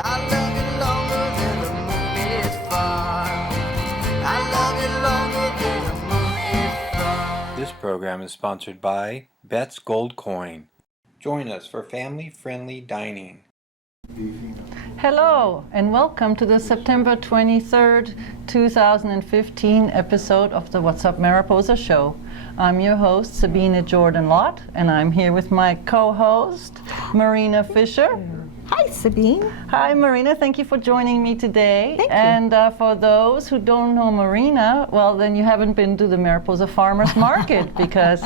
I love it longer than the moon is far. I love it longer than the moon is far. This program is sponsored by Bet's Gold Coin. Join us for family-friendly dining. Hello and welcome to the September 23rd, 2015 episode of the What's Up Mariposa show. I'm your host, Sabine Jordan-Lott, and I'm here with my co-host, Marina Fisher. Hi, Sabine. Hi, Marina. Thank you for joining me today. Thank you. And for those who don't know Marina, well, then you haven't been to the Mariposa Farmers Market because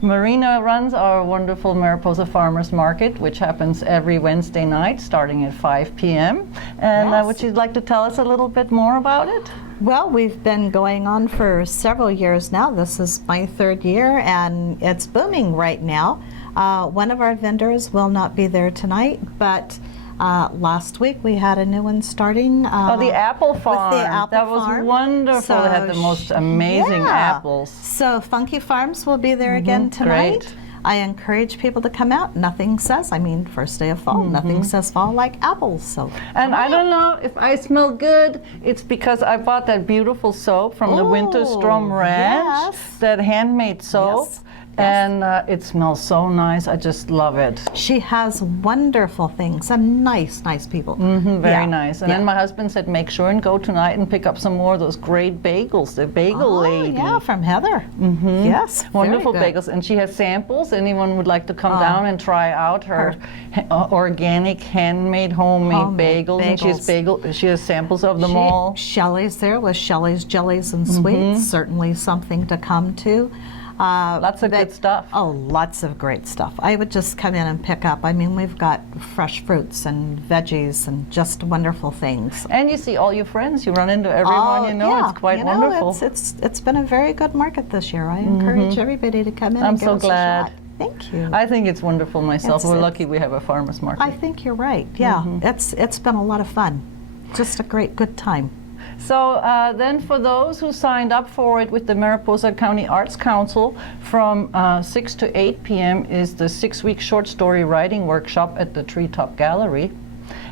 Marina runs our wonderful Mariposa Farmers Market, which happens every Wednesday night starting at 5 p.m. And Yes. would you like to tell us a little bit more about it? Well, we've been going on for several years now. This is my third year, and it's booming right now. One of our vendors will not be there tonight, but last week we had a new one starting. The apple farm. With the apple that was farm. wonderful. So they had the most amazing yeah. apples. So Funky Farms will be there again tonight. Great. I encourage people to come out. Nothing says, first day of fall, nothing says fall like apples. So. And I don't know if I smell good. It's because I bought that beautiful soap from the Winterstrom Ranch, yes. that handmade soap. Yes. And it smells so nice. I just love it. She has wonderful things and nice people. Very nice. And then my husband said, make sure and go tonight and pick up some more of those great bagels. The bagel lady. Yeah, from Heather. Yes, Wonderful very good. bagels. And she has samples. Anyone would like to come down and try out her organic, handmade, homemade bagels. And she has samples of them all. Shelley's there with Shelley's Jellies and Sweets. Certainly something to come to. Lots of good stuff. Oh, lots of great stuff. I would just come in and pick up. We've got fresh fruits and veggies and just wonderful things. And you see all your friends. You run into everyone you know. Yeah. It's quite wonderful. It's been a very good market this year. I encourage everybody to come in and give I'm us so glad. a shot. Thank you. I think it's wonderful myself. We're lucky we have a farmer's market. I think you're right. Yeah, it's been a lot of fun. Just a good time. So then for those who signed up for it with the Mariposa County Arts Council, from 6 to 8 p.m. is the 6-week short story writing workshop at the Treetop Gallery.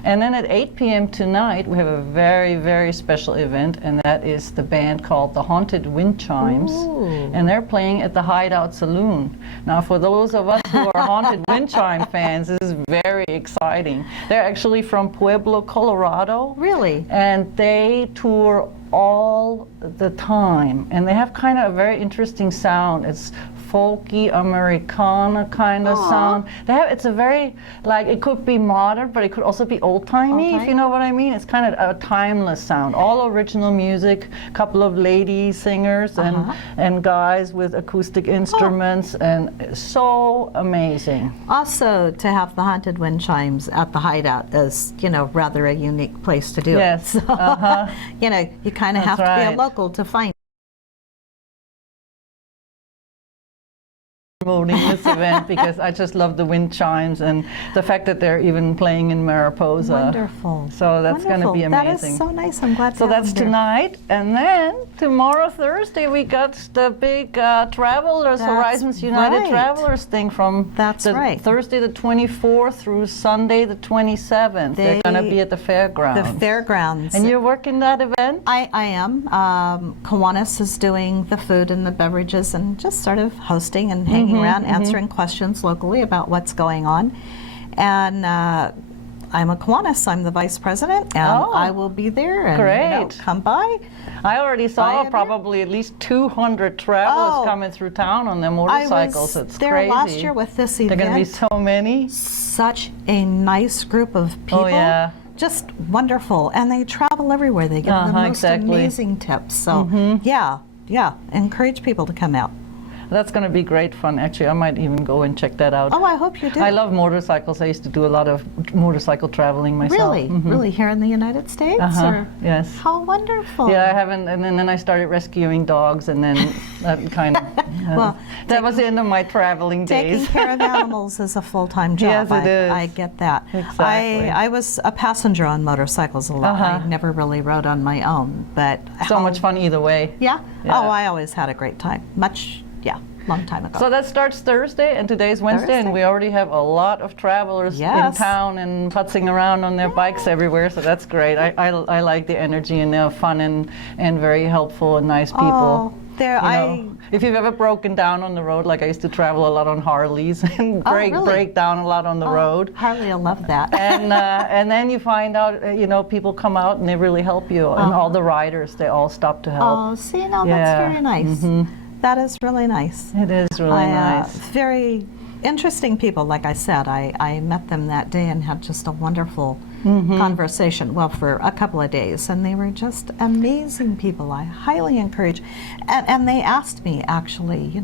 And then at 8 p.m. tonight, we have a very, very special event, and that is the band called the Haunted Wind Chimes. Ooh. And they're playing at the Hideout Saloon. Now, for those of us who are Haunted Wind Chime fans, this is very exciting. They're actually from Pueblo, Colorado. Really? And they tour all the time. And they have kind of a very interesting sound. It's folky Americana kind of sound. It's a very, it could be modern, but it could also be old-timey, if you know what I mean. It's kind of a timeless sound. All original music, a couple of lady singers and guys with acoustic instruments, and so amazing. Also, to have the Haunted Wind Chimes at the Hideout is, rather a unique place to do it. So, you kind of have to be a local to find promoting this event because I just love the wind chimes and the fact that they're even playing in Mariposa. Wonderful. So that's going to be amazing. That is so nice. I'm glad to So have that's them there. tonight, and then tomorrow, Thursday, we got the big Travelers, Horizons United right. Travelers thing from Thursday the 24th through Sunday the 27th. They're going to be at the fairgrounds. The fairgrounds. And you're working that event? I am. Kiwanis is doing the food and the beverages and just sort of hosting and hanging around, answering questions locally about what's going on. And I'm a Kiwanis. I'm the vice president, and I will be there. And come by. I already saw probably at least 200 travelers coming through town on their motorcycles. I was it's there crazy. last year with this event. There are going to be so many. Such a nice group of people. Oh, yeah. Just wonderful. And they travel everywhere. They get the most amazing tips. So, yeah, encourage people to come out. That's going to be great fun. Actually, I might even go and check that out. Oh, I hope you do. I love motorcycles. I used to do a lot of motorcycle traveling myself. Really? Really? Here in the United States? Or? Yes. How wonderful. Yeah, I haven't, and then I started rescuing dogs, and then that kind of, well, that was the end of my traveling days. Taking care of animals is a full-time job. Yes, it is. I get that. Exactly. I was a passenger on motorcycles a lot. I never really rode on my own, but so much fun either way. Yeah? Oh, I always had a great time. long time ago. So that starts Thursday, and today's Wednesday, and Thursday. we already have a lot of travelers Yes. in town and putzing around on their bikes everywhere, so that's great. I like the energy, and they're fun and very helpful and nice people. Oh, there You know, if you've ever broken down on the road, like I used to travel a lot on Harleys and really? break down a lot on the road. Harley, I love that. And then you find out, people come out and they really help you. And all the riders, they all stop to help. Oh, see, no, Yeah. that's very nice. That is really nice. It is really nice. Very interesting people, like I said. I met them that day and had just a wonderful conversation, well, for a couple of days, and they were just amazing people. I highly encourage. And they asked me, actually,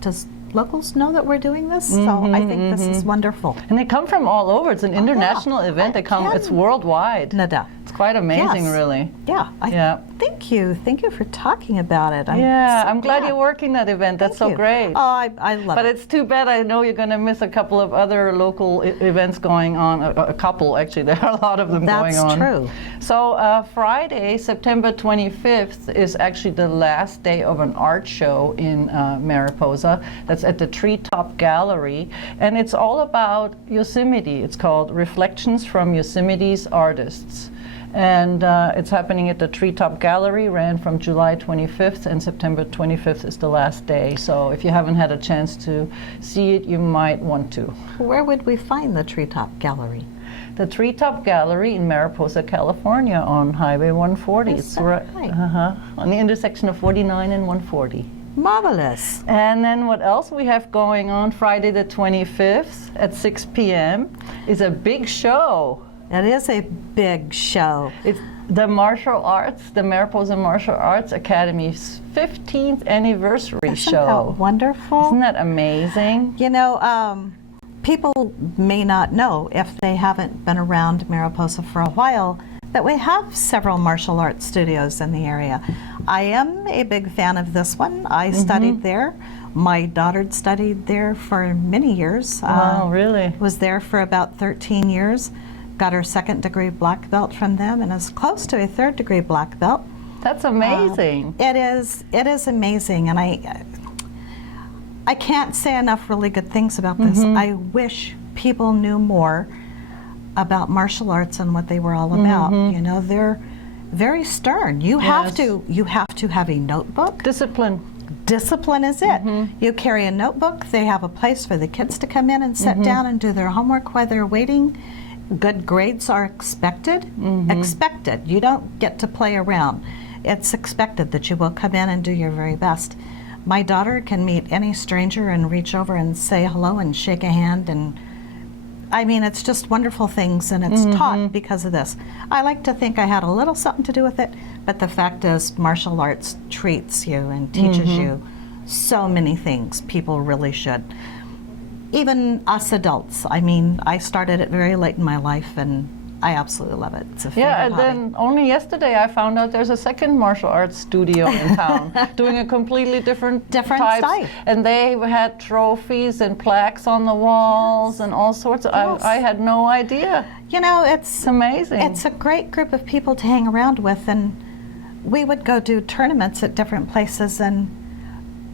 does locals know that we're doing this? So I think this is wonderful. And they come from all over. It's an international event. I It's worldwide. Nada. It's quite amazing, Yes. really. Yeah. Yeah. Thank you. Thank you for talking about it. I'm glad you're working that event. That's so great. Oh, I love But it. it's too bad. I know you're going to miss a couple of other local events going on. A couple, actually. There are a lot of them going on. That's true. So Friday, September 25th, is actually the last day of an art show in Mariposa. That's at the Treetop Gallery. And it's all about Yosemite. It's called Reflections from Yosemite's Artists. And it's happening at the Treetop Gallery, ran from July 25th, and September 25th is the last day. So if you haven't had a chance to see it, you might want to. Where would we find the Treetop Gallery? The Treetop Gallery in Mariposa, California, on Highway 140. Is It's that right? on the intersection of 49 and 140. Marvelous. And then what else we have going on Friday the 25th at 6 p.m. is a big show. It is a big show. It's the martial arts, the Mariposa Martial Arts Academy's 15th anniversary Isn't show. that wonderful? Isn't that amazing? People may not know, if they haven't been around Mariposa for a while, that we have several martial arts studios in the area. I am a big fan of this one. I studied there. My daughter studied there for many years. Wow, really? Was there for about 13 years. Got her second-degree black belt from them, and is close to a third-degree black belt. That's amazing. It is amazing, and I can't say enough really good things about this. I wish people knew more about martial arts and what they were all about. They're very stern. You have to have a notebook. Discipline. Discipline is it. You carry a notebook. They have a place for the kids to come in and sit down and do their homework while they're waiting. Good grades are expected. Expected. You don't get to play around. It's expected that you will come in and do your very best. My daughter can meet any stranger and reach over and say hello and shake a hand, and I mean, it's just wonderful things, and it's taught because of this. I like to think I had a little something to do with it, but the fact is martial arts treats you and teaches you so many things. People really should. Even us adults. I mean, I started it very late in my life, and I absolutely love it. It's a favorite Yeah, and hobby. then only yesterday I found out there's a second martial arts studio in town doing a completely different types. type. And they had trophies and plaques on the walls and all sorts of, Yes. I had no idea. It's It's amazing. It's a great group of people to hang around with, and we would go do tournaments at different places, and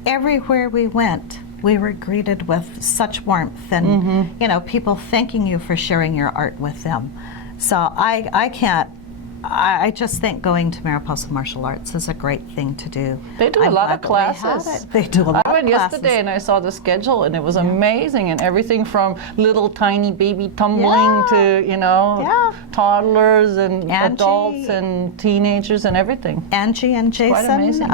everywhere we went, we were greeted with such warmth and people thanking you for sharing your art with them. So I just think going to Mariposa Martial Arts is a great thing to do. They do a I'm lot glad of that we have classes. it. They do a lot I went of classes. yesterday and I saw the schedule, and it was amazing, and everything from little tiny baby tumbling Yeah. to toddlers and Angie. adults and teenagers and everything. Angie and quite Jason, amazing.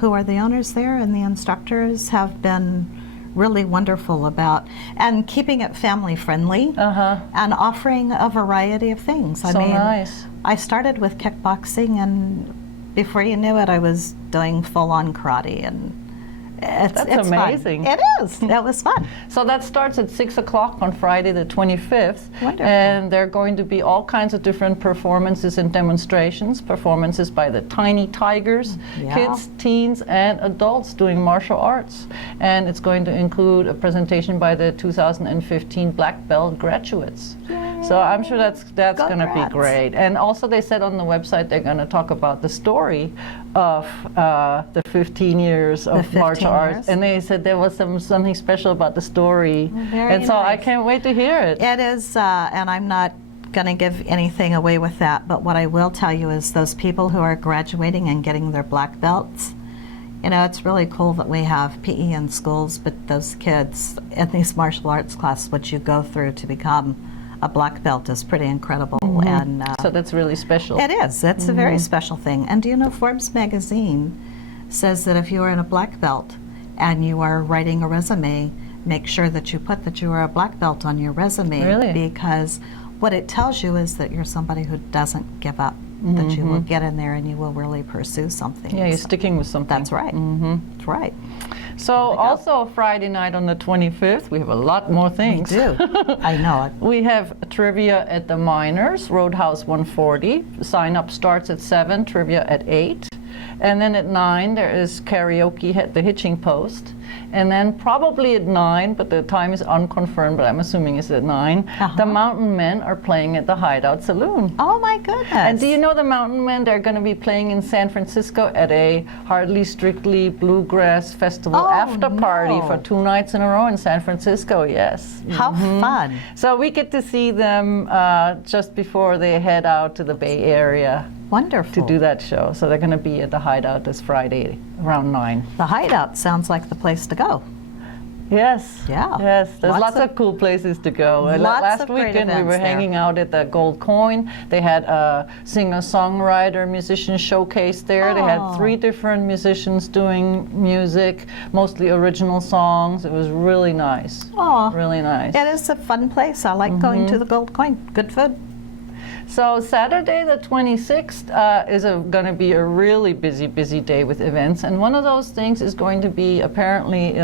who are the owners there and the instructors, have been really wonderful about and keeping it family friendly and offering a variety of things. So nice. I started with kickboxing, and before you knew it, I was doing full-on karate, and it's fun. amazing. It is. It was fun. So that starts at 6 o'clock on Friday the 25th. Wonderful. And there are going to be all kinds of different performances and demonstrations. Performances by the Tiny Tigers, Yeah. kids, teens, and adults doing martial arts. And it's going to include a presentation by the 2015 Black Belt graduates. So I'm sure that's going to be Congrats. great. And also they said on the website they're going to talk about the story of the 15 years of 15 martial arts. years. And they said there was something special about the story. Very and so I nice. can't wait to hear it. It is, and I'm not going to give anything away with that, but what I will tell you is those people who are graduating and getting their black belts, you know, it's really cool that we have PE in schools, but those kids in these martial arts classes, what you go through to become a black belt is pretty incredible. And So that's really special. it is. It's a very special thing. And do you know Forbes magazine says that if you are in a black belt and you are writing a resume, make sure that you put that you are a black belt on your resume. Really? Because what it tells you is that you're somebody who doesn't give up, that you will get in there and you will really pursue something. Yeah, you're sticking with something. That's right. That's right. So also Friday night on the 25th, we have a lot more things. We do. I know it. We have trivia at the Miners, Roadhouse 140. Sign up starts at 7, trivia at 8. And then at 9, there is karaoke at the Hitching Post. And then probably at 9, but the time is unconfirmed, but I'm assuming it's at 9, the Mountain Men are playing at the Hideout Saloon. Oh my goodness. And do you know the Mountain Men? They're going to be playing in San Francisco at a Hardly Strictly Bluegrass Festival after party for 2 nights in a row in San Francisco, yes. How fun. So we get to see them just before they head out to the Bay Area Wonderful. to do that show. So they're going to be at the Hideout this Friday around 9. The Hideout sounds like the place to go. Yes. Yeah. Yes. There's Lots lots of- of cool places to go. And Lots last of great weekend we were events there. hanging out at the Gold Coin. They had a singer-songwriter musician showcase there. They had Oh. 3 different musicians doing music, mostly original songs. It was really nice. Oh, Really nice. it is a fun place. I like going to the Gold Coin. Good food. So Saturday the 26th is going to be a really busy day with events, and one of those things is going to be apparently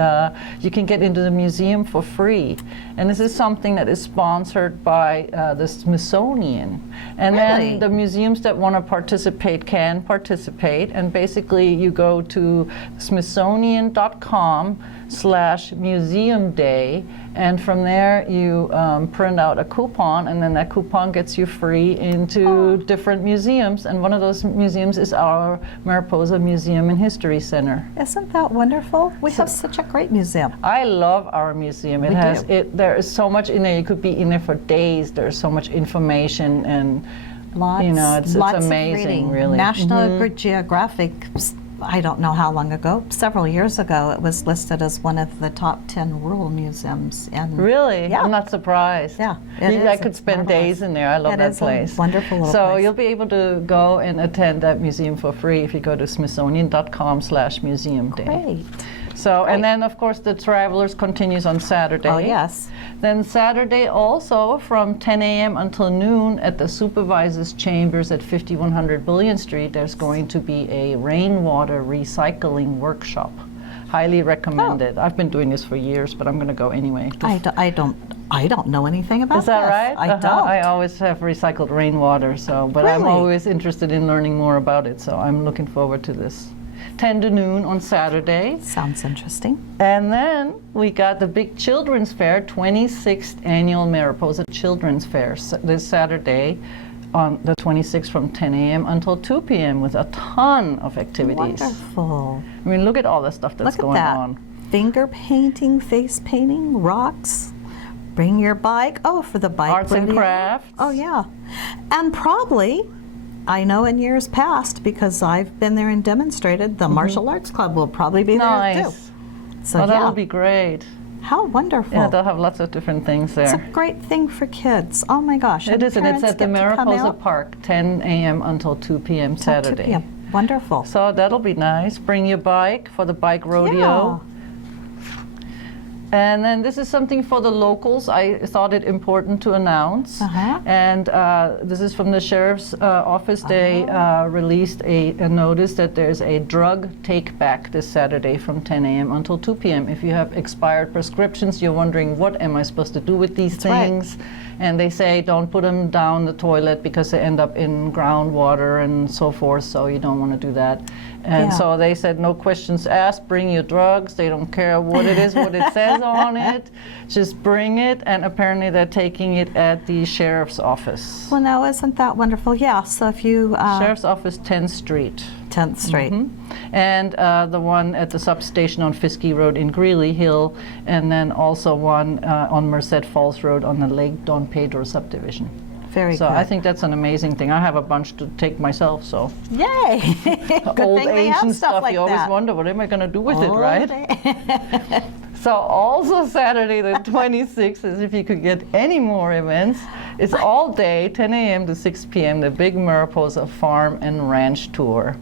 you can get into the museum for free, and this is something that is sponsored by the Smithsonian, and Really? then the museums that want to participate can participate, and basically you go to smithsonian.com/museum day, and from there you print out a coupon, and then that coupon gets you free into different museums, and one of those museums is our Mariposa Museum and History Center. Isn't that wonderful? We have such a great museum. I love our museum. It We has do. there is so much in there. You could be in there for days. There's so much information, and Lots, you know, it's lots amazing, of reading. really. National Geographic, I don't know how long ago, several years ago, it was listed as one of the top 10 rural museums. And Really? Yeah. I'm not surprised. Yeah, it I is. could It's spend marvelous. days in there. I love It that is a place. wonderful little So place. you'll be able to go and attend that museum for free if you go to smithsonian.com/museum day. Great. So, Great. and then of course the Travelers continues on Saturday. Oh, yes. Then Saturday also from 10 a.m. until noon at the Supervisors Chambers at 5100 Billion Street, there's going to be a rainwater recycling workshop. Highly recommended. I've been doing this for years, but I'm going to go anyway. I don't know anything about Is that this. right? I don't. I always have recycled rainwater, so but I'm Really? always interested in learning more about it, so I'm looking forward to this. 10 to noon on Saturday. Sounds interesting. And then we got the big Children's Fair, 26th Annual Mariposa Children's Fair, this Saturday on the 26th from 10 a.m. until 2 p.m. with a ton of activities. Wonderful. I mean, look at all the stuff that's Look at going that. on. Finger painting, face painting, rocks. Bring your bike. Oh, for the bike Arts and rodeo. crafts. Oh, yeah. And probably, I know in years past, because I've been there and demonstrated, the Martial Arts Club will probably be there too. Nice. So, Oh, that'll yeah. be great. How wonderful. Yeah, they'll have lots of different things It's a there. great thing for kids. Oh my gosh. It is, and it's parents at the get to come Mariposa out Park, 10 a.m. until 2 p.m. till 2 Saturday. p.m. Wonderful. So that'll be nice. Bring your bike for the bike rodeo. And then this is something for the locals. I thought it important to announce. Uh-huh. And this is from the sheriff's office. They released a notice that there's a drug take back this Saturday from 10 a.m. until 2 p.m. If you have expired prescriptions, you're wondering, what am I supposed to do with these That's right. things? and they say don't put them down the toilet because they end up in groundwater and so forth, so you don't want to do that. And Yeah. so they said no questions asked, bring your drugs. They don't care what it is, what it says on it. Just bring it, and apparently they're taking it at the sheriff's office. Well, now, isn't that wonderful? Yeah, so if you... Sheriff's office, 10th Street. 10th Street. And the one at the substation on Fiskey Road in Greeley Hill, and then also one on Merced Falls Road on the Lake Don Pedro subdivision. Very So good. I think that's an amazing thing. I have a bunch to take myself, so. Yay! Good Old thing they age have and stuff stuff, like you always that. wonder, what am I going to do with it, All right? day. So also Saturday the 26th is if you could get any more events. It's all day, 10 a.m. to 6 p.m., the Big Mariposa Farm and Ranch Tour.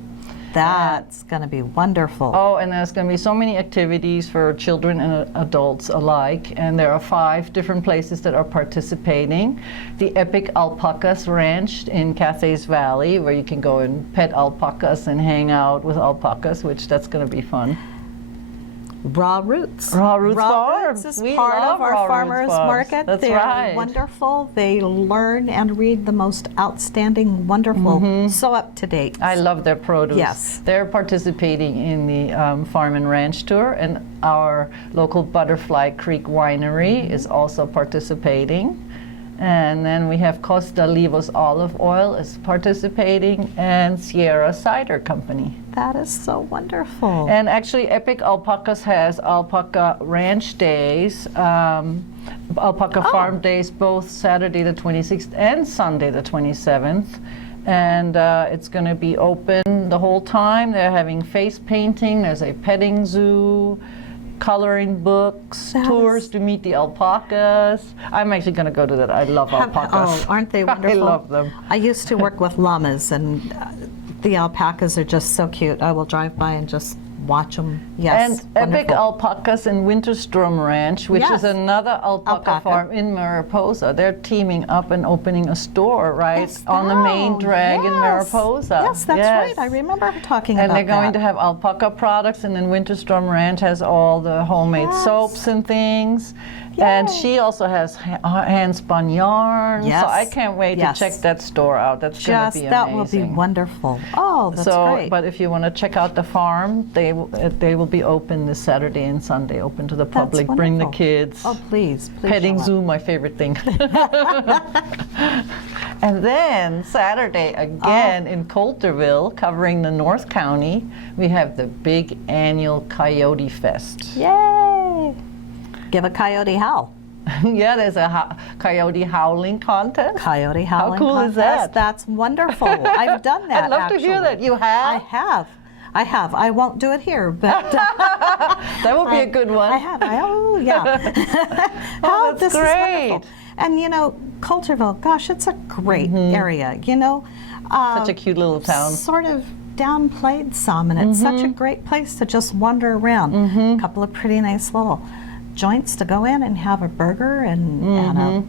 That's going to be wonderful. Oh, and there's going to be so many activities for children and adults alike, and there are 5 different places that are participating. The Epic Alpacas Ranch in Cathays Valley, where you can go and pet alpacas and hang out with alpacas, which that's going to be fun. Raw Roots. Raw Roots Raw Roots Farms. is We part love of our Raw Roots farmers Farms. market. That's They're right. wonderful. They learn and read the most outstanding, wonderful, so up to date. I love their produce. Yes. They're participating in the Farm and Ranch Tour, and our local Butterfly Creek Winery is also participating. And then we have Costa Livos Olive Oil is participating, and Sierra Cider Company. That is so wonderful. And actually, Epic Alpacas has Alpaca Ranch Days, Alpaca Farm Days, both Saturday the 26th and Sunday the 27th. And it's going to be open the whole time. They're having face painting, there's a petting zoo, coloring books, tours to meet the alpacas. I'm actually going to go to that. I love alpacas. Oh, aren't they wonderful? I love them. I used to work with llamas, and the alpacas are just so cute. I will drive by and just watch them. Yes, And Epic wonderful. Alpacas in Winterstrom Ranch, which Yes. is another alpaca Alpaca. farm in Mariposa. They're teaming up and opening a store right Yes, on the main oh, drag in yes. Mariposa. Yes, that's right. I remember talking And about they're going that. to have alpaca products, and then Winterstrom Ranch has all the homemade Yes. soaps and things. And Yay. she also has hand-spun yarn. Yes. So I can't wait Yes. to check that store out. That's going to Just be amazing. that will be wonderful. Oh, that's So, great. but if you want to check out the farm, they will be open this Saturday and Sunday, open to the That's public. Bring the wonderful. kids. Oh, please, please. Petting show up. zoo, my favorite thing. And then Saturday again in Coulterville, covering the North County, we have the big annual Coyote Fest. Yay! Give a coyote howl. Yeah, there's a coyote howling contest. Coyote howling cool is contest. that? That's wonderful. I've done that. I'd love to hear actually. that. You have? I have. I won't do it here, but That would be a good one. I have. Oh, yeah. Oh, that's this great. is wonderful. And you know, Coulterville, gosh, it's a great area. You know, Such a cute little town. sort of downplayed some, and it's such a great place to just wander around. A couple of pretty nice little joints to go in and have a burger and a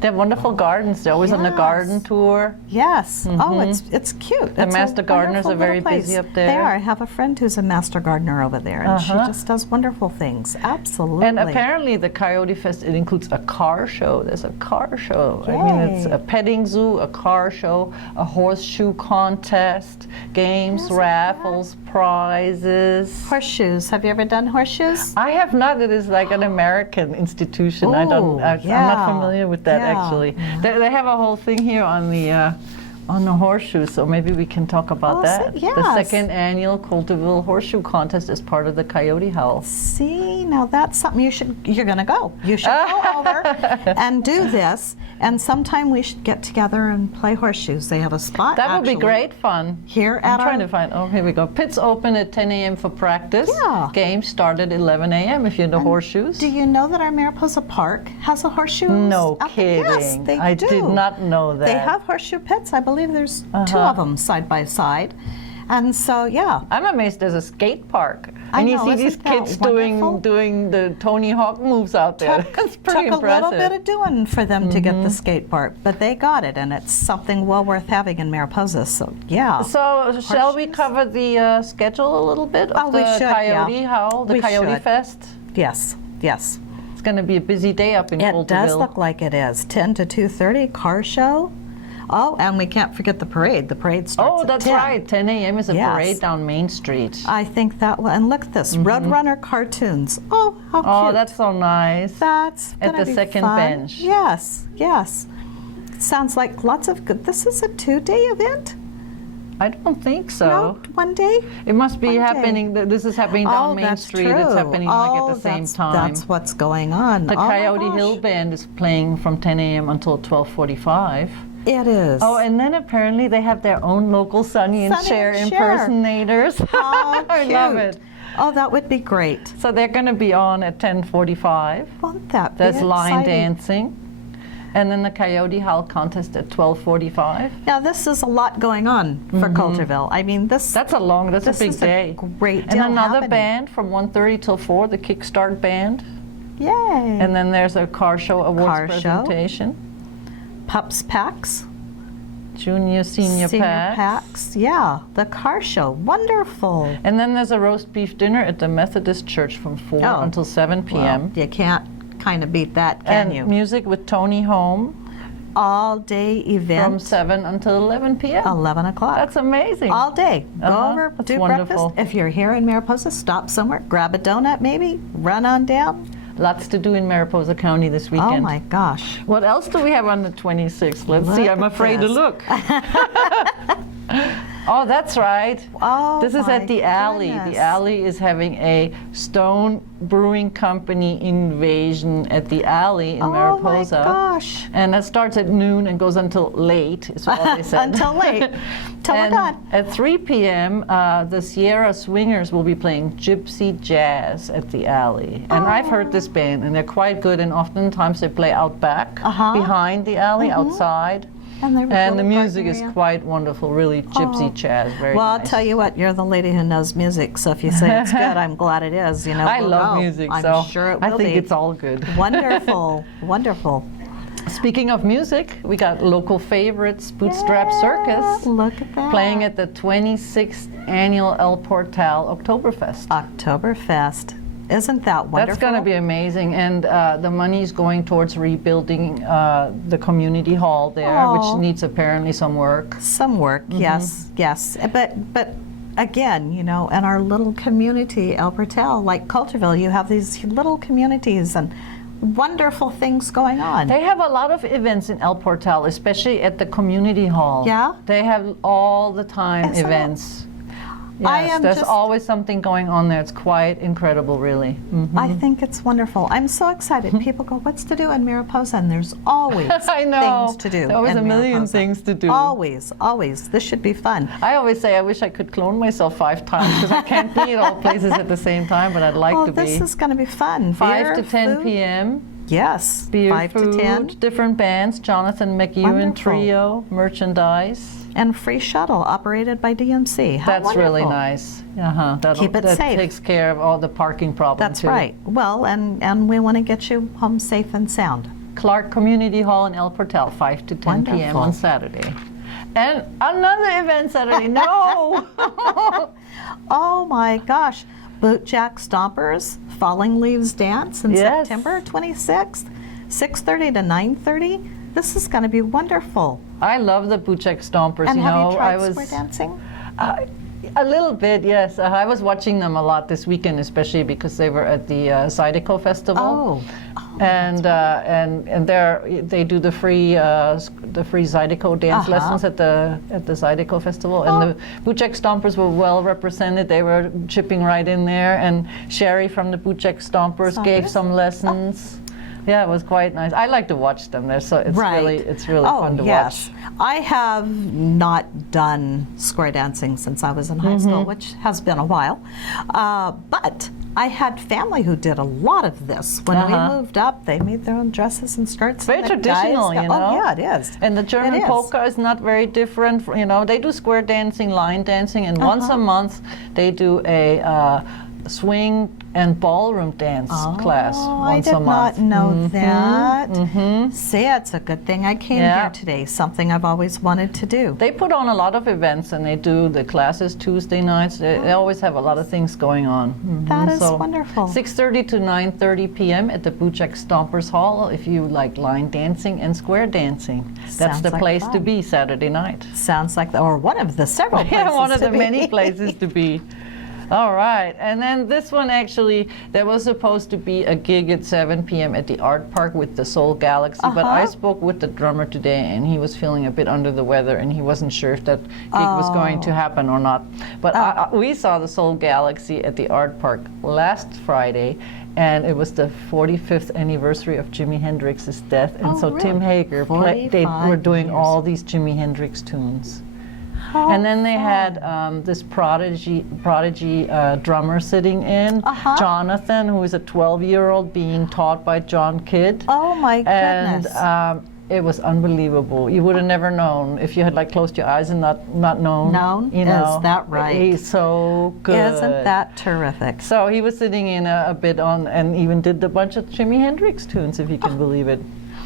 They have wonderful gardens. They're always on the Yes. garden tour. yes. Oh, it's cute. The It's a master gardeners wonderful are very little place. busy up there. They are. I have a friend who's a master gardener over there, and she just does wonderful things. Absolutely. And apparently the Coyote Fest, it includes a car show. There's a car show. I mean, it's Yay. a petting zoo, a car show, a horseshoe contest, games, Isn't raffles, prizes. Horseshoes. Have you ever done horseshoes? I have not. It is like an American institution. Ooh, I'm not yeah. familiar with that Yeah. actually. They have a whole thing here on the horseshoe, so maybe we can talk about Oh, that. yes. The second annual Coulterville Horseshoe Contest is part of the Coyote Howl. See, now that's something you're going to go. You should go over and do this, and sometime we should get together and play horseshoes. They have a spot. That would be actually, great fun. Here I'm at trying our to find. Oh, here we go. Pits open at 10 a.m. for practice. Yeah. Games start at 11 a.m. if you're into horseshoes. Do you know that our Mariposa Park has a horseshoe? No out there? Yes, kidding. they I do. did not know that. They have horseshoe pits. I believe there's two of them side by side. And so, yeah. I'm amazed there's a skate park. I And you know, see isn't these that kids wonderful? doing the Tony Hawk moves out there. That's pretty Took impressive. a little bit of doing for them to get the skate park, but they got it, and it's something well worth having in Mariposa. So, yeah. So shall we Horseshoes? cover the schedule a little bit of Oh, we the should, Coyote yeah. Howl, the We Coyote should. Fest? Yes, yes. It's going to be a busy day up in Coulterville. It does look like it is. 10 to 2:30 car show. Oh, and we can't forget the parade. The parade starts at 10. That's right. 10 a.m. is a Yes. parade down Main Street. I think that will, and look at this, Roadrunner cartoons. Oh, how cute. Oh, that's so nice. That's At gonna the be second fun. bench. Yes, yes. Sounds like lots of good. This is a 2-day event? I don't think so. No, 1 day? It must be One day. happening. This is happening down Main that's Street. true. It's happening like at the same that's, time. That's what's going on. The Oh my Coyote gosh. Hill Band is playing from 10 a.m. until 12:45. It is. Oh, and then apparently they have their own local Sonny and Sonny Cher and Cher. impersonators. How I love cute. it. Oh, that would be great. So they're going to be on at 10:45. Won't that be There's line exciting? dancing. And then the Coyote Howling Contest at 12:45. Now, this is a lot going on for Coulterville. I mean, this That's a this big is day. a great And deal another happening. band from 1:30 till 4, the Kickstart Band. Yay. And then there's a car show awards Car show. presentation. Pups Packs. Junior, senior packs. Packs. Yeah, the car show. Wonderful. And then there's a roast beef dinner at the Methodist Church from 4 Oh. until 7 p.m. Well, you can't kind of beat that, can and you? music with Tony Home All day event. from 7 until 11 p.m. 11 o'clock. That's amazing. all day. Go Uh-huh. over, That's do wonderful. breakfast. If you're here in Mariposa, stop somewhere, grab a donut maybe, run on down. Lots to do in Mariposa County this weekend. Oh my gosh. What else do we have on the 26th? Let's see. Look I'm at afraid to this. look. Oh, that's right. Oh, This is my at the Alley. goodness. The Alley is having a Stone Brewing Company invasion at the Alley in Oh Mariposa. my gosh. And that starts at noon and goes until late, is what they said. Until late. Till we're And done. at 3 p.m., the Sierra Swingers will be playing Gypsy Jazz at the Alley. And I've heard this band, and they're quite good, and oftentimes they play out back, Uh-huh. behind the alley, outside. And they have a And the little music garden is area. quite wonderful, really gypsy jazz, very Well, I'll nice. tell you what, you're the lady who knows music, so if you say it's good, I'm glad it is. You know, I we'll love go. music, I'm so sure it I will think be. it's all good. Wonderful, wonderful. Speaking of music, we got local favorites, Bootstrap Yeah, Circus, Look at that. playing at the 26th annual El Portal Oktoberfest. Oktoberfest. Isn't that wonderful? That's going to be amazing, and the money is going towards rebuilding the community hall there, Aw. which needs apparently some work. some work. Yes, yes. But again, you know, in our little community, El Portal, like Coulterville, you have these little communities and wonderful things going on. They have a lot of events in El Portal, especially at the community hall. Yeah? They have all the time Isn't it? events. I Yes, am there's just- always something going on there. It's quite incredible, really. I think it's wonderful. I'm so excited. People go, "What's to do in Mariposa?" And there's always I know. things to do. There always in a million Mariposa. things to do. Always, always. This should be fun. I always say I wish I could clone myself 5 times because I can't be at all places at the same time, but I'd like Oh, to be. this is going to be fun. 5 Beer, to 10 food? p.m. Yes, Beer, 5 food, to 10. different bands, Jonathan McEwen Wonderful. Trio, merchandise. And free shuttle operated by DMC. How That's really wonderful. nice. Uh-huh. Keep it that safe. takes care of all the parking problems. That's right. Well, and we want to get you home safe and sound. Clark Community Hall in El Portal, 5 to 10 p.m. Wonderful. on Saturday. And another event Saturday. No! Oh my gosh. Bootjack Stompers, Falling Leaves Dance in Yes. September 26th, 6:30 to 9:30. This is going to be wonderful. I love the Bootcheck Stompers. And you have know, you tried I was square dancing? A little bit, yes. I was watching them a lot this weekend, especially because they were at the Zydeco Festival. And they do the free Zydeco dance lessons at the Zydeco Festival, and the Bootcheck Stompers were well represented. They were chipping right in there, and Sherry from the Bootcheck Stompers gave Stompers? some lessons. Yeah, it was quite nice. I like to watch them. They're so it's really fun to yes. watch. I have not done square dancing since I was in high school, which has been a while. But I had family who did a lot of this. When we moved up, they made their own dresses and skirts. Very and the guys traditional, got- you know. Oh, yeah, it is. And the German It is. polka is not very different. You know, they do square dancing, line dancing, and once a month they do a swing and ballroom dance class once I a did month. not know that. See, it's a good thing I came Yeah. here today. Something I've always wanted to do. They put on a lot of events, and they do the classes Tuesday nights. They always have a lot of things going on. That is wonderful. 6:30 to 9:30 p.m. at the Bootjack Stompers Hall if you like line dancing and square dancing. That's Sounds the like place to fun. be Saturday night. Sounds like, or one of the several places Yeah, one of to the be. many places to be. All right, and then this one actually, there was supposed to be a gig at 7 p.m. at the Art Park with the Soul Galaxy, but I spoke with the drummer today, and he was feeling a bit under the weather, and he wasn't sure if that gig was going to happen or not. But we saw the Soul Galaxy at the Art Park last Friday, and it was the 45th anniversary of Jimi Hendrix's death, and so Tim really? Hager, they were doing 45 all these Jimi Hendrix tunes. How And then they fun. had this prodigy drummer sitting in, Jonathan, who is a 12-year-old being taught by John Kidd. Oh my goodness. And it was unbelievable. You would have never known if you had like closed your eyes and not known. Known? You know, Is that right? He's so good. Isn't that terrific? So he was sitting in a bit on, and even did a bunch of Jimi Hendrix tunes, if you can believe it.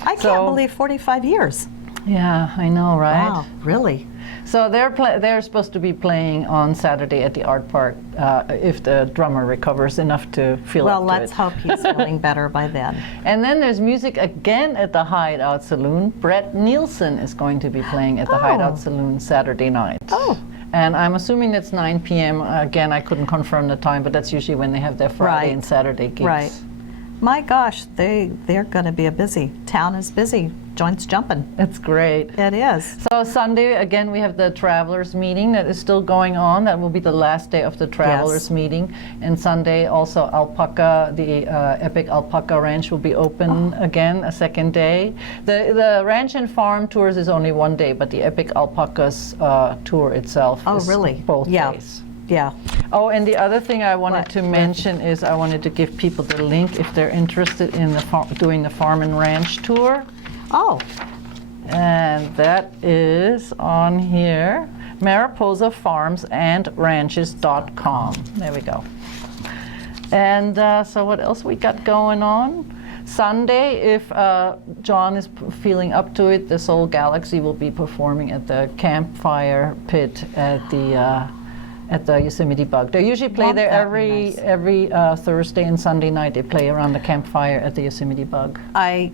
I can't believe 45 years. Yeah, I know, right? Wow, really? So they're supposed to be playing on Saturday at the Art Park if the drummer recovers enough to feel Well, up to let's it. hope he's feeling better by then. And then there's music again at the Hideout Saloon. Brett Nielsen is going to be playing at the Hideout Saloon Saturday night. Oh. And I'm assuming that's 9 p.m. Again, I couldn't confirm the time, but that's usually when they have their Friday Right. and Saturday gigs. Right. My gosh, they're going to be a busy. Town is busy. Joints jumping. It's great. It is. So Sunday, again, we have the Travelers meeting that is still going on. That will be the last day of the Travelers meeting. And Sunday, also Alpaca, the Epic Alpaca Ranch will be open again, a second day. The ranch and farm tours is only one day, but the Epic Alpacas tour itself is really? both Yeah. days. Yeah. Oh, and the other thing I wanted What? to mention is I wanted to give people the link if they're interested in doing the farm and ranch tour. Oh, And that is on here, mariposafarmsandranches.com. There we go. And so what else we got going on? Sunday, if John is feeling up to it, the Soul Galaxy will be performing at the campfire pit at the Yosemite Bug. They usually play Won't there that be every Thursday and Sunday night. They play around the campfire at the Yosemite Bug. I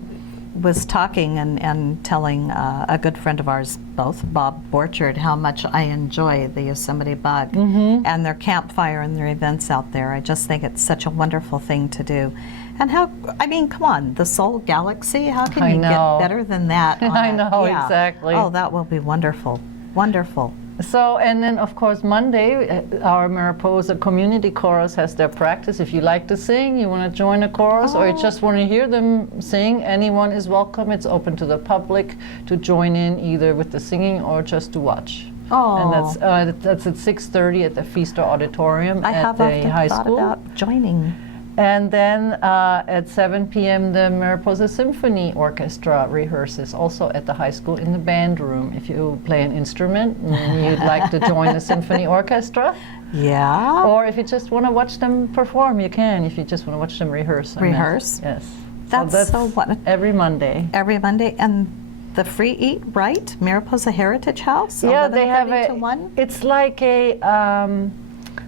was talking and telling a good friend of ours, both, Bob Borchard, how much I enjoy the Yosemite Bug and their campfire and their events out there. I just think it's such a wonderful thing to do. And how, I mean, come on, the Soul Galaxy, how can I you know. get better than that? on I a- know, exactly. Oh, that will be wonderful. Wonderful. So, and then of course Monday, our Mariposa Community Chorus has their practice. If you like to sing, you want to join a chorus, or you just want to hear them sing, anyone is welcome. It's open to the public to join in either with the singing or just to watch. Oh. And that's at 6:30 at the Feaster Auditorium I at have the often high thought school. about joining. And then at 7 p.m. the Mariposa Symphony Orchestra rehearses also at the high school in the band room. If you play an instrument and you'd like to join the symphony orchestra, Yeah. or if you just want to watch them perform, you can. If you just want to watch them rehearse. I meant. Rehearse? Yes. That's so what- Every Monday. Every Monday. And the free eat, right? Mariposa Heritage House? Yeah, they have 11:30 a. to 1? It's like a.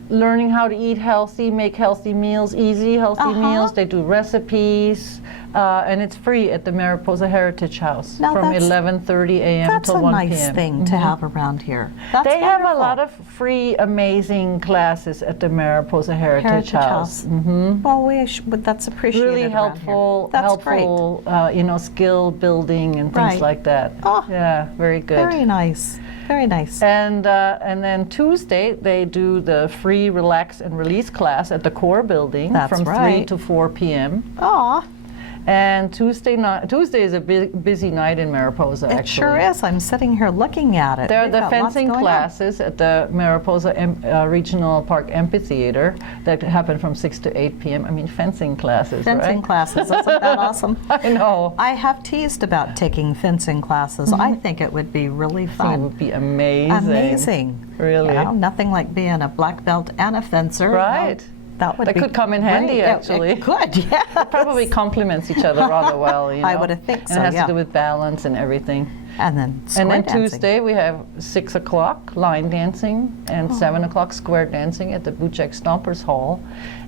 Learning how to eat healthy, make healthy meals, easy healthy meals. They do recipes, and it's free at the Mariposa Heritage House Now from that's- 11:30 a.m. That's till a 1 nice p.m. thing to have around here. That's They have a wonderful. lot of free, amazing classes at the Mariposa Heritage House. Well, that's appreciated. Really around helpful, here. That's great. skill building and things Right. like that. Oh, Yeah, very good. Very nice. Very nice. And then Tuesday they do the free relax and release class at the core building That's from 3 right. to 4 p.m. Aw, And Tuesday is a busy night in Mariposa. it actually. sure is. I'm sitting here looking at it. There are We've the got lots fencing going on. classes at the Mariposa Regional Park Amphitheater that happen from 6 to 8 p.m. I mean, fencing classes, Fencing right? classes. Isn't that awesome? I know. I have teased about taking fencing classes. I think it would be really I think it fun. would be amazing. Amazing. Really. You know, nothing like being a black belt and a fencer. you know. Right. That would That be could come in handy, great. actually. It could, yeah. Probably complements each other rather well, you know. I would think so, And it has yeah. to do with balance and everything. And then And square then dancing. Tuesday we have 6 o'clock line dancing and 7 o'clock square dancing at the Buchek Stompers Hall.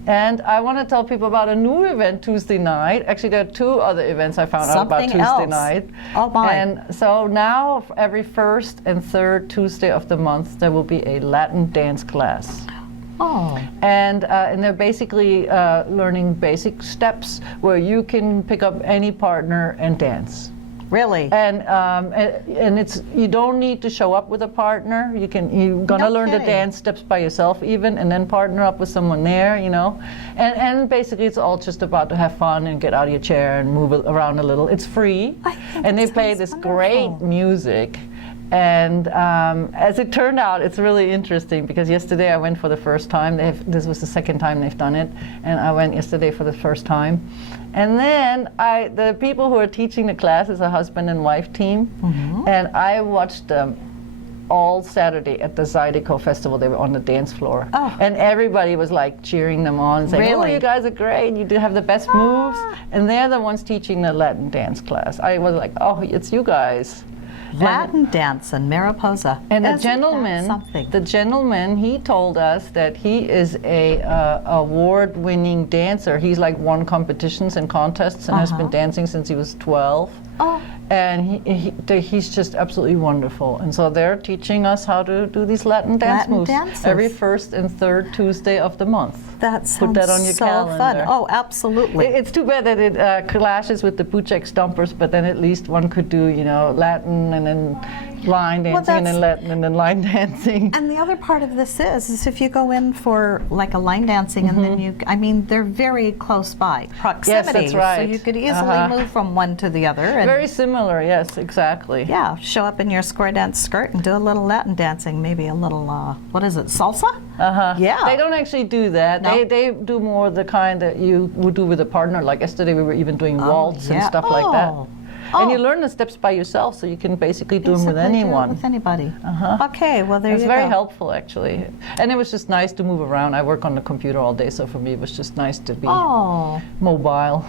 And I want to tell people about a new event Tuesday night. Actually, there are 2 other events I found out about Something Tuesday else. night. Oh, my. And so now every first and third Tuesday of the month there will be a Latin dance class. Oh, And they're basically learning basic steps where you can pick up any partner and dance. really? And it's you don't need to show up with a partner. You're gonna No learn the kidding. dance steps by yourself even, and then partner up with someone there, you know. And basically it's all just about to have fun and get out of your chair and move around a little. It's free, I think and they that play sounds this great wonderful. music. And as it turned out, it's really interesting because yesterday I went for the first time. This was the second time they've done it, and I went yesterday for the first time. And then the people who are teaching the class is a husband and wife team, and I watched them all Saturday at the Zydeco Festival. They were on the dance floor, Oh. and everybody was like cheering them on, saying, "Oh, Really? you guys are great! You do have the best moves." And they're the ones teaching the Latin dance class. I was like, "Oh, it's you guys." Latin dance in Mariposa. And Isn't that the gentleman, he told us that he is a award-winning dancer. He's like won competitions and contests and has been dancing since he was 12. Oh. And he's just absolutely wonderful. And so they're teaching us how to do these Latin dance Latin moves dances. every first and third Tuesday of the month. That sounds Put that on your so calendar. fun. Oh, absolutely. It's too bad that it clashes with the Buchek Stompers, but then at least one could do, you know, Latin and then line dancing and then Latin and then line dancing. And the other part of this is if you go in for like a line dancing and then they're very close by. Proximity. that's right. So you could easily move from one to the other. And Very similar, yes, exactly. yeah, show up in your square dance skirt and do a little Latin dancing, maybe a little, what is it, salsa? Yeah. They don't actually do that. No? They do more the kind that you would do with a partner. Like yesterday we were even doing waltz and yeah. stuff like that. Oh. And you Oh. learn the steps by yourself, so you can basically do them with Basically do it anyone. With anybody. Okay, well there It's you very go. helpful, actually. And it was just nice to move around. I work on the computer all day, so for me it was just nice to be Oh, mobile.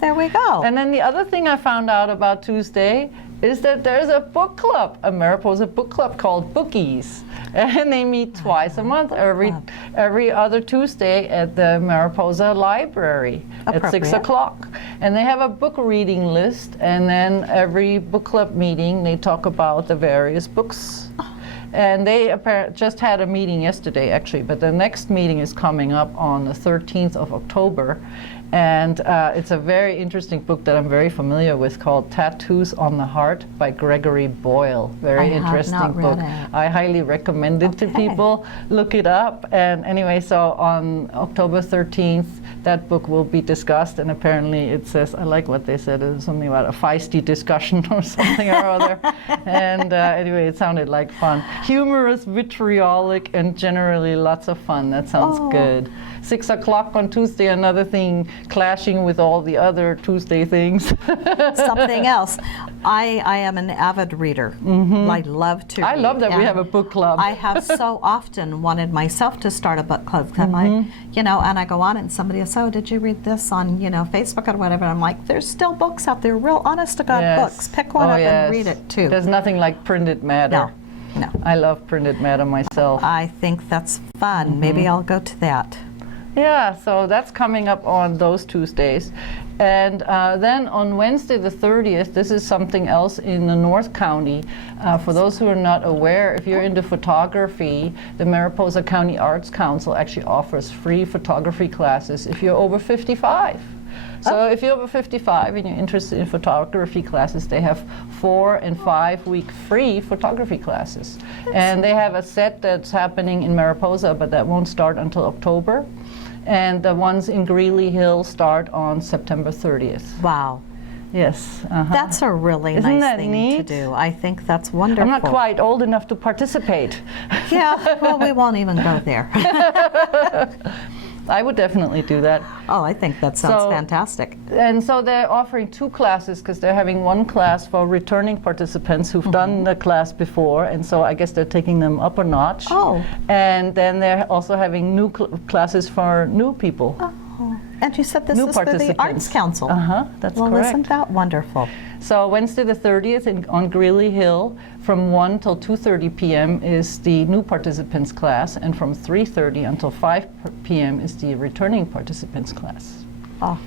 there we go. And then the other thing I found out about Tuesday is that there's a book club, a Mariposa book club called Bookies. And they meet twice a month, every other Tuesday at the Mariposa Library at 6 Appropriate. o'clock. And they have a book reading list, and then every book club meeting they talk about the various books. And they just had a meeting yesterday, actually, but the next meeting is coming up on the 13th of October. And it's a very interesting book that I'm very familiar with called Tattoos on the Heart by Gregory Boyle. Very I have interesting not read book. it. I highly recommend it to Okay. people. Look it up. And anyway, so on October 13th, that book will be discussed. And apparently it says, I like what they said, it was something about a feisty discussion or something or other. And anyway, it sounded like fun. Humorous, vitriolic, and generally lots of fun. That sounds Oh. good. 6 o'clock on Tuesday, another thing clashing with all the other Tuesday things. Something else. I am an avid reader. I love to I read. love that we and have a book club. I have so often wanted myself to start a book club. And I go on and somebody will say, oh, did you read this on, Facebook or whatever? I'm like, there's still books out there, real honest to God Yes. books. Pick one Oh, up yes. and read it too. There's nothing like printed matter. No. I love printed matter myself. I think that's fun. Maybe I'll go to that. Yeah, so that's coming up on those Tuesdays. And then on Wednesday the 30th, this is something else in the North County. For those who are not aware, if you're into photography, the Mariposa County Arts Council actually offers free photography classes if you're over 55. So if you're over 55 and you're interested in photography classes, they have 4 and 5 week free photography classes. And they have a set that's happening in Mariposa, but that won't start until October. And the ones in Greeley Hill start on September 30th. Wow. Yes. That's a really Isn't nice that thing neat? to do. I think that's wonderful. I'm not quite old enough to participate. Yeah, well, we won't even go there. I would definitely do that. Oh, I think that sounds So- fantastic. And so they're offering 2 classes because they're having one class for returning participants who've done the class before, and so I guess they're taking them up a notch. Oh. And then they're also having new classes for new people. Oh. And you said this New is through the Arts participants. Council. That's Well, correct. isn't that wonderful? So Wednesday the 30th on Greeley Hill from 1 till 2:30 p.m. is the new participants class, and from 3:30 until 5 p.m. is the returning participants class. Oh,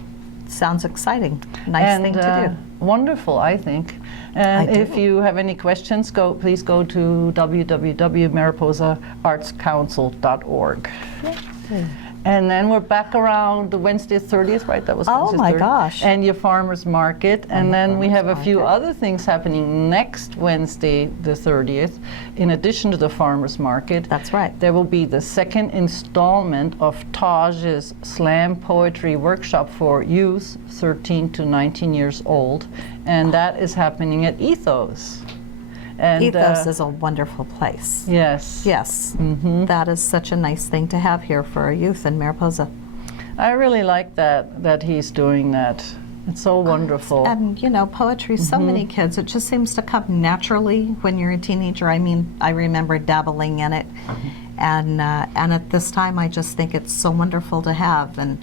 sounds exciting. Nice thing to do. Wonderful, I think. And I do. if you have any questions, please go to www.mariposaartscouncil.org. And then we're back around Wednesday 30th, right? That was Oh Wednesday my 30th. gosh. And your farmer's market. And the then we have a farmer's few market. other things happening next Wednesday the 30th. In addition to the farmer's market, That's right. there will be the second installment of Taj's slam poetry workshop for youth 13 to 19 years old. And that is happening at Ethos. And, Ethos is a wonderful place. yes. Yes, that is such a nice thing to have here for our youth in Mariposa. I really like that he's doing that. It's so wonderful. And you know, poetry, so many kids, it just seems to come naturally when you're a teenager. I mean, I remember dabbling in it. And at this time, I just think it's so wonderful to have. And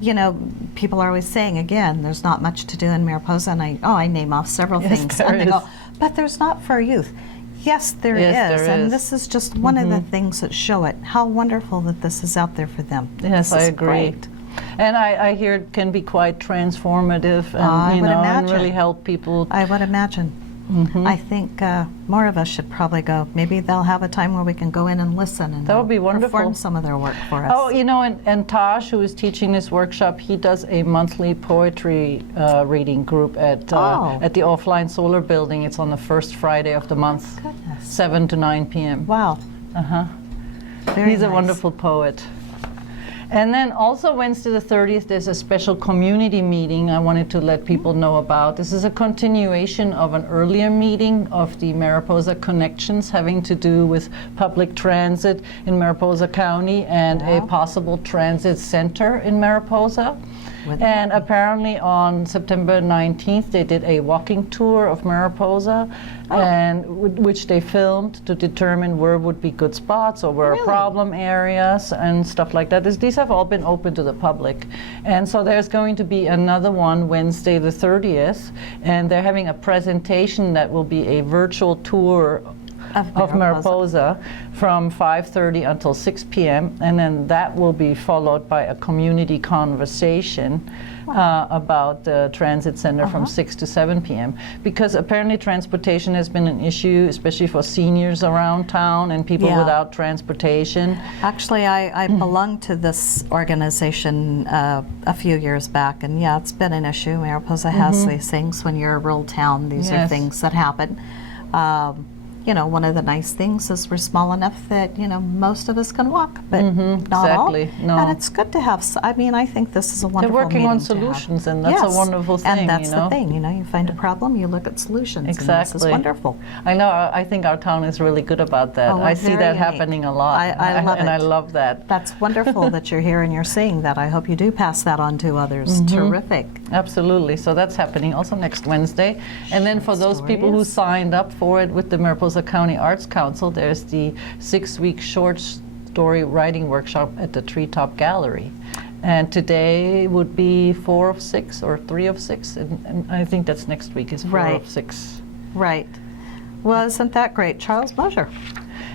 you know, people are always saying, again, there's not much to do in Mariposa, and I name off several Yes, things, there and they is. go, but there's not for youth. Yes, there Yes, is, there and is. this is just one of the things that show it. How wonderful that this is out there for them. Yes, This I is agree. great. And I hear it can be quite transformative and, I would and imagine. really help people. I would imagine. I think more of us should probably go. Maybe they'll have a time where we can go in and listen and That would be they'll wonderful. perform some of their work for us. Oh, you know, and Taj, who is teaching this workshop, he does a monthly poetry reading group at the Offline Solar Building. It's on the first Friday of the month, Goodness. 7 to 9 p.m. Wow. Very He's a nice. wonderful poet. And then also Wednesday the 30th, there's a special community meeting I wanted to let people know about. This is a continuation of an earlier meeting of the Mariposa Connections having to do with public transit in Mariposa County and a possible transit center in Mariposa. And apparently on September 19th, they did a walking tour of Mariposa, and which they filmed to determine where would be good spots or where are problem areas and stuff like that. These have all been open to the public. And so there's going to be another one Wednesday the 30th, and they're having a presentation that will be a virtual tour of Mariposa from 5:30 until 6 p.m. and then that will be followed by a community conversation about the transit center from 6 to 7 p.m. because apparently transportation has been an issue, especially for seniors around town and people without transportation. Actually, I belonged to this organization a few years back, and yeah, it's been an issue. Mariposa has these things when you're a rural town. These are Yes. things that happen. You know, one of the nice things is we're small enough that, you know, most of us can walk, but not exactly. all. No. And it's good to have, I mean, I think this is a They're wonderful working on meeting to have. solutions, and that's a Yes. wonderful thing. And that's you know? the thing, you know, you find a problem, you look at solutions. And this Exactly. is wonderful. I know. I think our town is really good about that. Oh, we're I see very that unique. happening a lot. I love and it. I love that. That's wonderful that you're here and you're seeing that. I hope you do pass that on to others. Terrific. Absolutely. So that's happening also next Wednesday. And then for those people who stories. signed up for it with the Mariposa County Arts Council, there's the 6-week short story writing workshop at the Treetop Gallery. And today would be 4 of 6 or 3 of 6. And I think that's next week is 4 Right. of 6. Right. Well, isn't that great? Charles Mosher.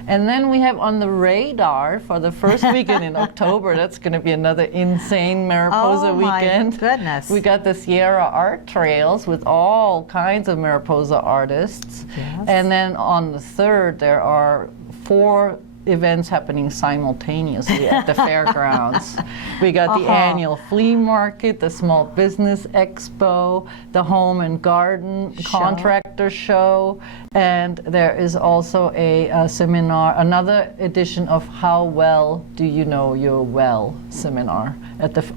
And then we have on the radar for the first weekend in October, that's going to be another insane Mariposa Oh, my weekend. goodness. We got the Sierra Art Trails with all kinds of Mariposa artists. Yes. And then on the 3rd, there are 4 events happening simultaneously at the fairgrounds. We got the annual flea market, the small business expo, the home and garden contractor show, and there is also a seminar, another edition of How Well Do You Know You're Well seminar,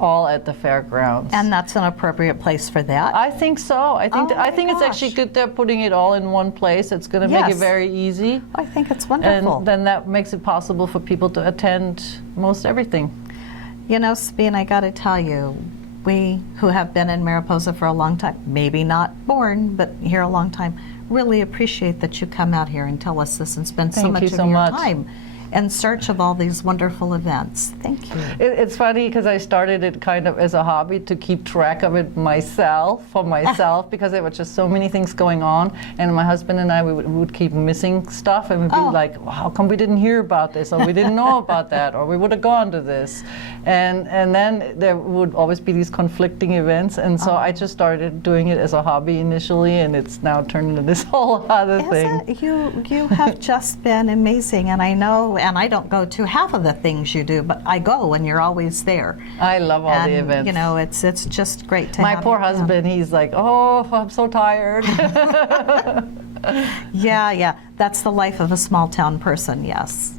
all at the fairgrounds. And that's an appropriate place for that. I think so. I think Oh I my think it's actually gosh. good they're putting it all in one place. It's going to make it Yes. very easy. I think it's wonderful. And then that makes it possible for people to attend most everything. You know, Sabine, I got to tell you, we who have been in Mariposa for a long time, maybe not born, but here a long time, really appreciate that you come out here and tell us this and spend so Thank much you of so your much. time in search of all these wonderful events. Thank you. It's funny because I started it kind of as a hobby to keep track of it myself, for myself, because there were just so many things going on. And my husband and I, we would keep missing stuff and we'd be like, well, how come we didn't hear about this? Or we didn't know about that? Or we would have gone to this. And then there would always be these conflicting events. And so I just started doing it as a hobby initially, and it's now turned into this whole other thing. You have just been amazing, and I know, and I don't go to half of the things you do, but I go, and you're always there. I love all the And, events. you know, it's just great to My have poor you come. husband, he's like, oh, I'm so tired. Yeah, that's the life of a small town person. Yes,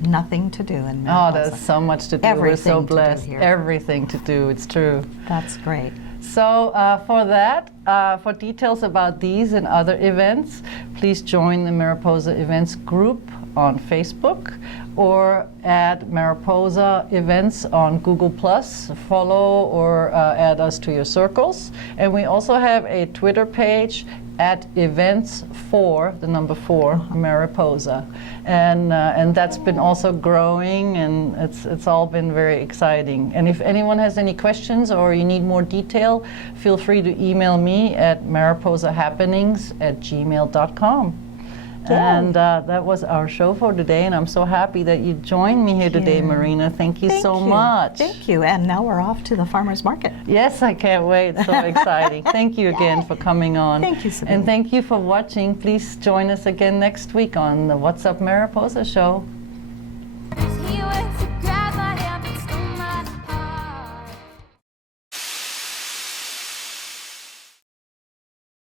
nothing to do in Oh, Mariposa. there's so much to do. We're Everything so to do blessed. here. Everything to do. It's true. That's great. So for that, for details about these and other events, please join the Mariposa Events group on Facebook or add Mariposa Events on Google+. Follow or add us to your circles. And we also have a Twitter page at events4, the number 4, Mariposa. And that's been also growing, and it's all been very exciting. And if anyone has any questions or you need more detail, feel free to email me at mariposahappenings@gmail.com. And that was our show for today, and I'm so happy that you joined me here today, Marina. Thank you so much. Thank you. And now we're off to the farmer's market. Yes, I can't wait. So exciting. Thank you again for coming on. Thank you, Sabine. And thank you for watching. Please join us again next week on the What's Up Mariposa show.